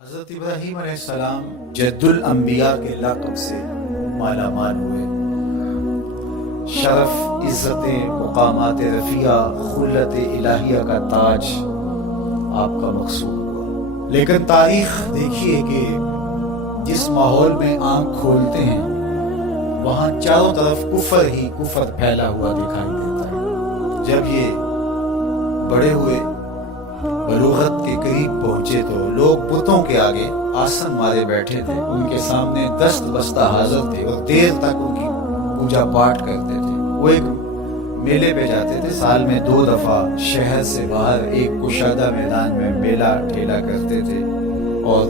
حضرت ابراہیم علیہ السلام جدُّ الانبیاء کے لقب سے مالا مال ہوئے۔ شرف، عزتیں، مقامات رفیع، خلت الہیہ کا تاج آپ کا مقصود ہوا۔ لیکن تاریخ دیکھیے کہ جس ماحول میں آنکھ کھولتے ہیں وہاں چاروں طرف کفر ہی کفر پھیلا ہوا دکھائی دیتا ہے۔ جب یہ بڑے ہوئے، بلوغت کے قریب پہنچے تو لوگ بتوں کے آگے آسن مارے بیٹھے تھے، ان کے سامنے دست بستہ حاضر تھے اور دیر تک ان کی پوجا پاٹ کرتے تھے۔ وہ ایک میلے پہ جاتے تھے، سال میں 2 دفعہ شہر سے باہر ایک کشادہ میدان میں میلہ ٹھیلا کرتے تھے، اور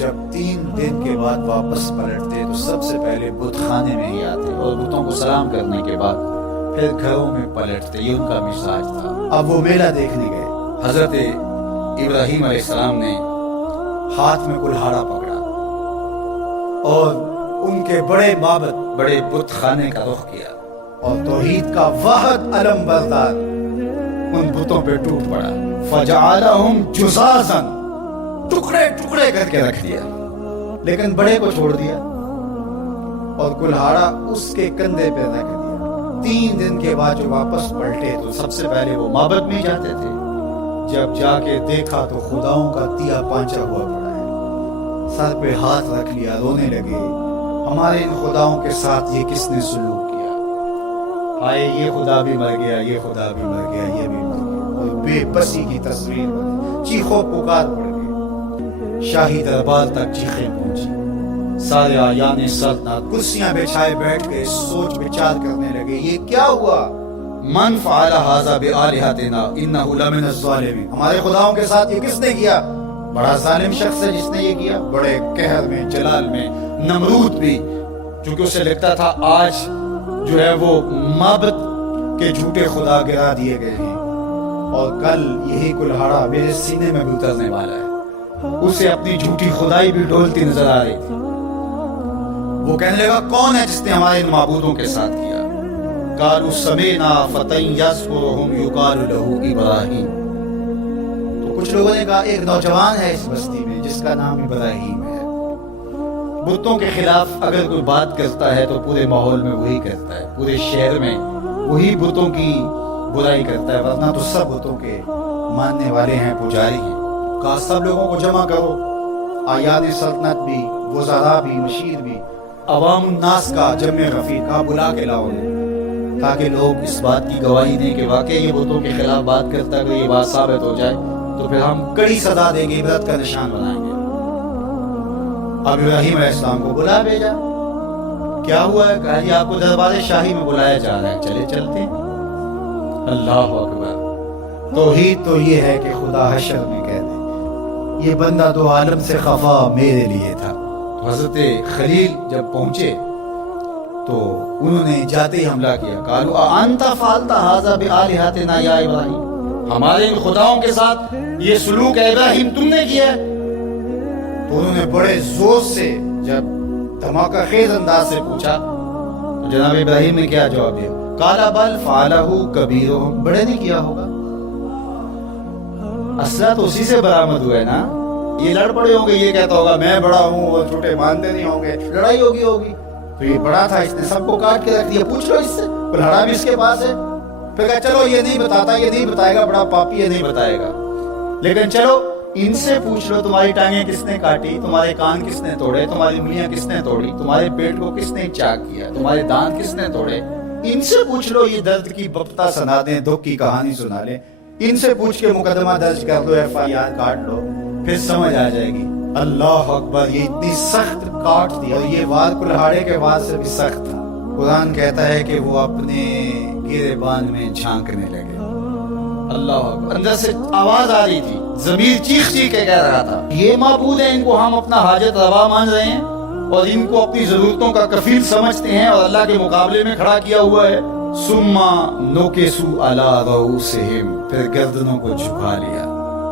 جب 3 دن کے بعد واپس پلٹتے تو سب سے پہلے بت خانے میں ہی آتے اور بتوں کو سلام کرنے کے بعد پھر گھروں میں پلٹتے۔ یہ ان کا مزاج تھا۔ اب وہ میلہ دیکھنے گئے۔ حضرت ابراہیم علیہ السلام نے ہاتھ میں کلہاڑا پکڑا اور ان کے بڑے معبد، بڑے بت خانے کا رخ کیا، اور توحید کا واحد علم بردار ان بتوں پہ ٹوٹ پڑا۔ فجعلہم جزازا، ٹکڑے ٹکڑے کر کے رکھ دیا، لیکن بڑے کو چھوڑ دیا اور کلہاڑا اس کے کندھے پہ رکھ دیا۔ 3 دن کے بعد جو واپس پلٹے تو سب سے پہلے وہ معبد میں جاتے تھے۔ جب جا کے دیکھا تو خداؤں کا تیا پانچا ہوا پڑا ہے، سر پہ ہاتھ رکھ لیا، رونے لگے۔ ہمارے ان خداؤں کے ساتھ یہ کس نے سلوک کیا؟ ہائے، یہ خدا بھی مر گیا، یہ خدا بھی مر گیا، یہ بھی مر گیا، اور بے بسی کی تصویر بنی۔ چیخو پکار پڑ گئی، شاہی دربار تک چیخیں پہنچی۔ سارے آیان سلطنت کرسیاں بچھائے بیٹھ کے سوچ بچار کرنے لگے، یہ کیا ہوا؟ من فعل ھذا بآلہتنا انہ لمن الظالمین، ہمارے خداؤں کے ساتھ یہ کس نے کیا؟ بڑا ظالم شخص ہے جس نے یہ کیا۔ بڑے قہر میں، جلال میں نمرود بھی، چونکہ اسے لگتا تھا آج جو ہے وہ معبد کے جھوٹے خدا گرا دیے گئے ہیں، اور کل یہی کلہاڑا میرے سینے میں بھی اترنے والا ہے۔ اسے اپنی جھوٹی خدائی بھی ڈھولتی نظر آ رہی تھی۔ وہ کہنے لگا، کون ہے جس نے ہمارے ان معبودوں کے ساتھ کیا؟ قالوا سمعنا فتى يذكرهم يقال له ابراہیم۔ تو کچھ لوگوں نے کہا ایک نوجوان ہے اس بستی میں جس کا نام ابراہیم ہے۔ بتوں کے خلاف اگر کوئی بات کرتا ہے تو پورے ماحول میں وہی کرتا ہے، پورے شہر میں وہی بتوں کی برائی کرتا ہے، ورنہ تو سب بتوں کے ماننے والے ہیں، پجاری ہیں۔ کہا سب لوگوں کو جمع کرو، آیان سلطنت بھی، وزراء بھی، مشیر بھی، عوام الناس کا جمع غفیر کا بلا کے لاؤ، تاکہ لوگ اس بات کی گواہی دیں کہ واقعی یہ بتوں کے خلاف بات کرتا ہے۔ اگر یہ بات ثابت ہو جائے تو پھر ہم کڑی سزا دیں گے، عبرت کا نشان بنائیں گے۔ اب ابراہیم علیہ السلام کو بلا بھیجا۔ کیا ہوا ہے؟ کہا جی آپ کو دربار شاہی میں بلایا جا رہا ہے، چلے چلتے ہیں۔ اللہ اکبر۔ توحید تو یہ ہے کہ خدا حشر میں کہہ دے یہ بندہ تو عالم سے خفا میرے لیے تھا۔ حضرت خلیل جب پہنچے تو انہوں نے جاتے ہی حملہ کیا۔ قالوا انت فعلت ھذا بآلہتنا یا ابراہیم، ہمارے ان خداؤں کے ساتھ یہ سلوک ہے ابراہیم تم نے کیا ہے؟ تو انہوں نے بڑے زور سے جب دھماکہ خیز انداز سے پوچھا تو جناب ابراہیم نے کیا جواب دیا؟ قال بل فعلہ کبیرہم، بڑے نے کیا ہوگا، اسلحہ تو اسی سے برآمد ہوا ہے نا، یہ لڑ پڑے ہوں گے، یہ کہتا ہوگا میں بڑا ہوں اور چھوٹے مانتے نہیں ہوں گے، لڑائی ہوگی تو یہ بڑا تھا، اس نے سب کو کاٹ کے رکھ دیا، پوچھ لو اس سے، کلہاڑا بھی اس کے پاس ہے۔ پھر کہا چلو یہ نہیں بتاتا، یہ نہیں بتائے گا، بڑا پاپی یہ نہیں بتائے گا، لیکن چلو ان سے پوچھ لو تمہاری ٹانگیں کس نے کاٹی، تمہارے کان کس نے توڑے، تمہاری انگلیاں کس نے توڑی، تمہارے پیٹ کو کس نے چاک کیا، تمہارے دانت کس نے توڑے، ان سے پوچھ لو، یہ درد کی بپتا سنا دیں، دکھ کی کہانی سنا لیں، ان سے پوچھ کے مقدمہ درج کر دو، FIR کاٹ لو، پھر سمجھ آ جائے گی۔ اللہ اکبر، یہ اتنی سخت کاٹ دی، اور یہ وار کلہاڑے کے وار سے بھی سخت تھا۔ قرآن کہتا ہے کہ وہ اپنے گریبان میں جھانکنے لگے۔ اللہ اکبر، اندر سے آواز آ رہی تھی، ضمیر چیخ چیخ کے کہہ رہا تھا یہ معبود ہیں، ان کو ہم اپنا حاجت روا مان رہے ہیں اور ان کو اپنی ضرورتوں کا کفیل سمجھتے ہیں اور اللہ کے مقابلے میں کھڑا کیا ہوا ہے۔ ثم نکسوا علی رؤوسہم، پھر گردنوں کو جھکا لیا۔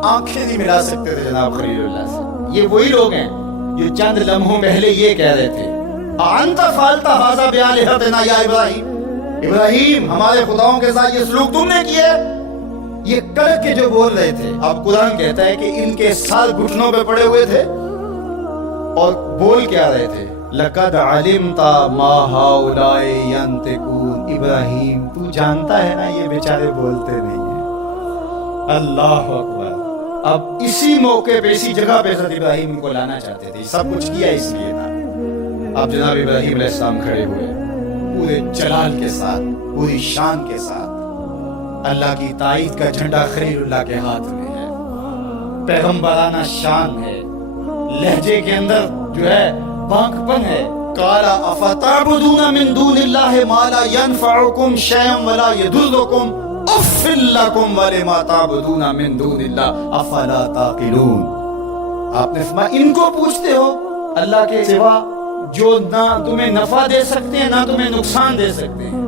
آنکھیں نہیں ملا سکتے تھے جناب خلیل اللہ سے۔ یہ وہی لوگ ہیں جو چند لمحوں پہلے یہ کہہ رہے تھے انت فعلت ھذا بآلہتنا یا ابراہیم، ابراہیم ہمارے خداؤں کے ساتھ یہ سلوک تم نے کیا ہے۔ یہ کر کے جو بول رہے تھے، اب قرآن کہتا ہے کہ ان کے سال گھٹنوں پہ پڑے ہوئے تھے اور بول کیا رہے تھے؟ لقد علمت ما هؤلاء ينطقون، ابراہیم تو جانتا ہے نا یہ بیچارے بولتے نہیں ہیں۔ اللہ اکبر۔ اب اسی موقع پہ اسی جگہ پہ حضرت ابراہیم کو لانا چاہتے تھے، سب کچھ کیا اس لیے تھا۔ اب جناب ابراہیم علیہ السلام کھڑے ہوئے پورے جلال کے ساتھ، پوری شان کے ساتھ، اللہ کی تائید کا جھنڈا خلیل اللہ کے ہاتھ میں ہے، پیغمبرانہ شان ہے، لہجے کے اندر جو ہے بانک پن ہے۔ قال افتعبدون من دون اللہ ما لا ينفعکم شیئا ولا یضرکم اف لکم ولما تعبدون من دون اللہ افلا تعقلون۔ آپ نے فرمایا ان کو پوچھتے ہو اللہ کے سوا جو نہ تمہیں نفع دے سکتے ہیں نہ تمہیں نقصان دے سکتے ہیں۔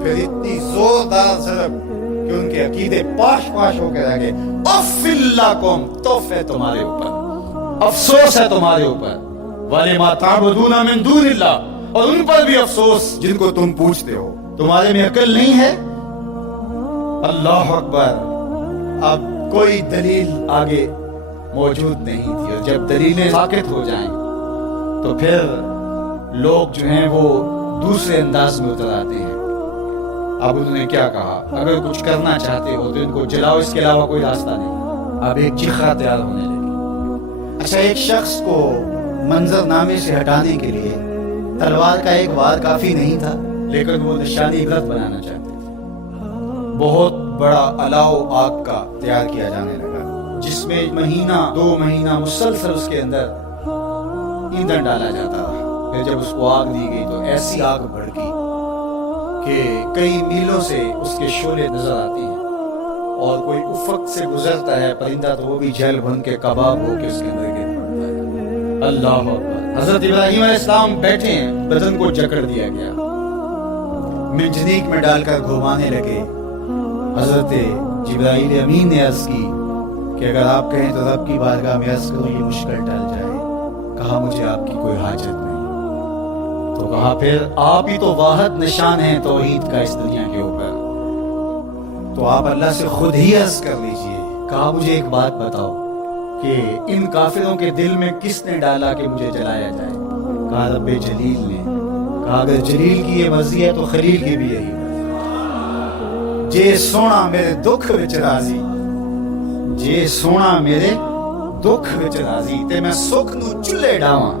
پھر اتنی زوردار ضرب کہ ان کے عقیدے پاش پاش ہو کے رہ گئے۔ اف لکم، توف ہے تمہارے اوپر، افسوس ہے تمہارے اوپر، وَلِمَا تَعْبُدُونَ مِن دُونِ اللَّهِ، اور ان پر بھی افسوس جن کو تم پوچھتے ہو، تمہارے میں عقل نہیں ہے؟ اللہ اکبر۔ اب کوئی دلیل آگے موجود نہیں تھی، اور جب دلیلیں ساکت ہو جائیں تو پھر لوگ جو ہیں وہ دوسرے انداز میں اتر آتے ہیں۔ اب انہوں نے کیا کہا؟ اگر کچھ کرنا چاہتے ہو تو ان کو جلاؤ، اس کے علاوہ کوئی راستہ نہیں۔ اب ایک چیخا تیار ہونے لگی۔ اچھا، ایک شخص کو منظر نامے سے ہٹانے کے لیے تلوار کا ایک وار کافی نہیں تھا، لیکن وہ نشانی عبرت بنانا چاہتے تھے۔ بہت بڑا الاؤ آگ کا تیار کیا جانے لگا، جس میں مہینہ 2 مہینہ مسلسل اس کے اندر ایندھن ڈالا جاتا رہا۔ پھر جب اس کو آگ دی گئی تو ایسی آگ بھڑکی کہ کئی میلوں سے اس کے شعلے نظر آتے ہیں، اور کوئی افق سے گزرتا ہے پرندہ تو وہ بھی جل بن کے کباب ہو کے اس کے اندر گر پڑتا ہے۔ اللہ اکبر۔ حضرت ابراہیم علیہ السلام بیٹھے ہیں، بدن کو جکڑ دیا گیا، منجنیک میں ڈال کر گھمانے لگے۔ حضرت جبرائیل امین نے عرض کی کہ اگر آپ کہیں تو رب کی بارگاہ میں عرض کروں یہ مشکل ٹل جائے۔ کہا مجھے آپ کی کوئی حاجت نہیں۔ تو کہا پھر آپ ہی تو واحد نشان ہیں توحید کا اس دنیا کے اوپر، تو آپ اللہ سے خود ہی عرض کر لیجئے۔ کہا مجھے ایک بات بتاؤ کہ ان کافروں کے دل میں کس نے ڈالا کہ مجھے جلایا جائے؟ کہا رب جلیل نے۔ کہا اگر جلیل کی یہ مرضی ہے تو خلیل کی بھی یہی مرضی۔ جے سونا میرے دکھ وچ راضی، جے سونا میرے دکھ وچ راضی تے میں سکھ نو چلے ڈاواں۔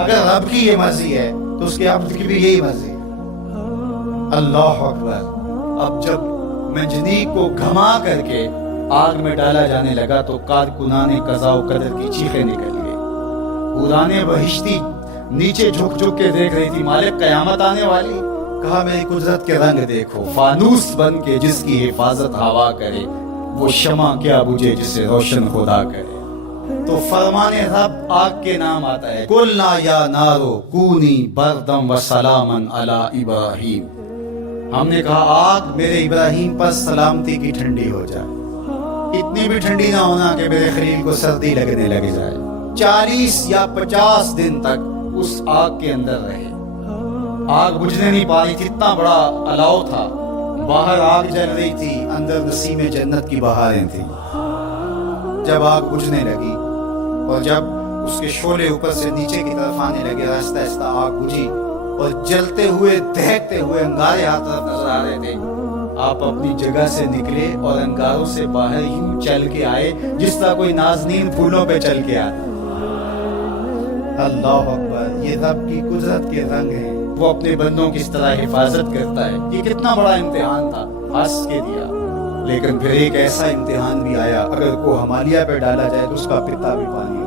اگر رب کی یہ مرضی ہے تو اس کے عبد کی بھی یہی مرضی ہے۔ اللہ اکبر۔ اب جب منجنیق کو گھما کر کے آگ میں ڈالا جانے لگا تو کارکنان قضاء و قدر کی چیخیں نکل گئی۔ حوران بہشتی نیچے جھک جھک کے دیکھ رہی تھی، مالک قیامت آنے والی۔ کہا میری قدرت کے رنگ دیکھو، فانوس بن کے جس کی حفاظت ہوا کرے، وہ شمع کیا بجھے جسے روشن خدا کرے۔ تو فرمان رب آگ کے نام آتا ہے، قلنا یا نارو کونی بردم و سلاما علی ابراہیم۔ ہم نے کہا آگ میرے ابراہیم پر سلامتی کی ٹھنڈی ہو جائے، اتنی بھی ٹھنڈی نہ ہونا کہ میرے خلیل کو سردی لگنے لگ جائے۔ 40 یا 50 دن تک اس آگ کے اندر رہے، آگ بجھنے نہیں پا رہی تھی، اتنا بڑا الاؤ تھا، باہر آگ جل رہی تھی، اندر نسیم جنت کی بہاریں تھیں۔ جب آگ بجھنے لگی اور جب اس کے شعلے اوپر سے نیچے کی طرف آنے لگے، آہستہ آہستہ آگ بجھی اور جلتے ہوئے دہکتے ہوئے انگارے ہاتھ طرف نظر آ رہے تھے۔ آپ اپنی جگہ سے نکلے اور انگاروں سے باہر یوں چل کے آئے جس طرح کوئی نازنین پھولوں پہ چل کے آتا۔ اللہ اکبر۔ یہ رب کی قدرت کے رنگ ہیں، وہ اپنے بندوں کی اس طرح حفاظت کرتا ہے۔ یہ کتنا بڑا امتحان تھا، ہنس کے دیا۔ لیکن پھر ایک ایسا امتحان بھی آیا، اگر کو ہمالیہ پہ ڈالا جائے تو اس کا پتا بھی پانی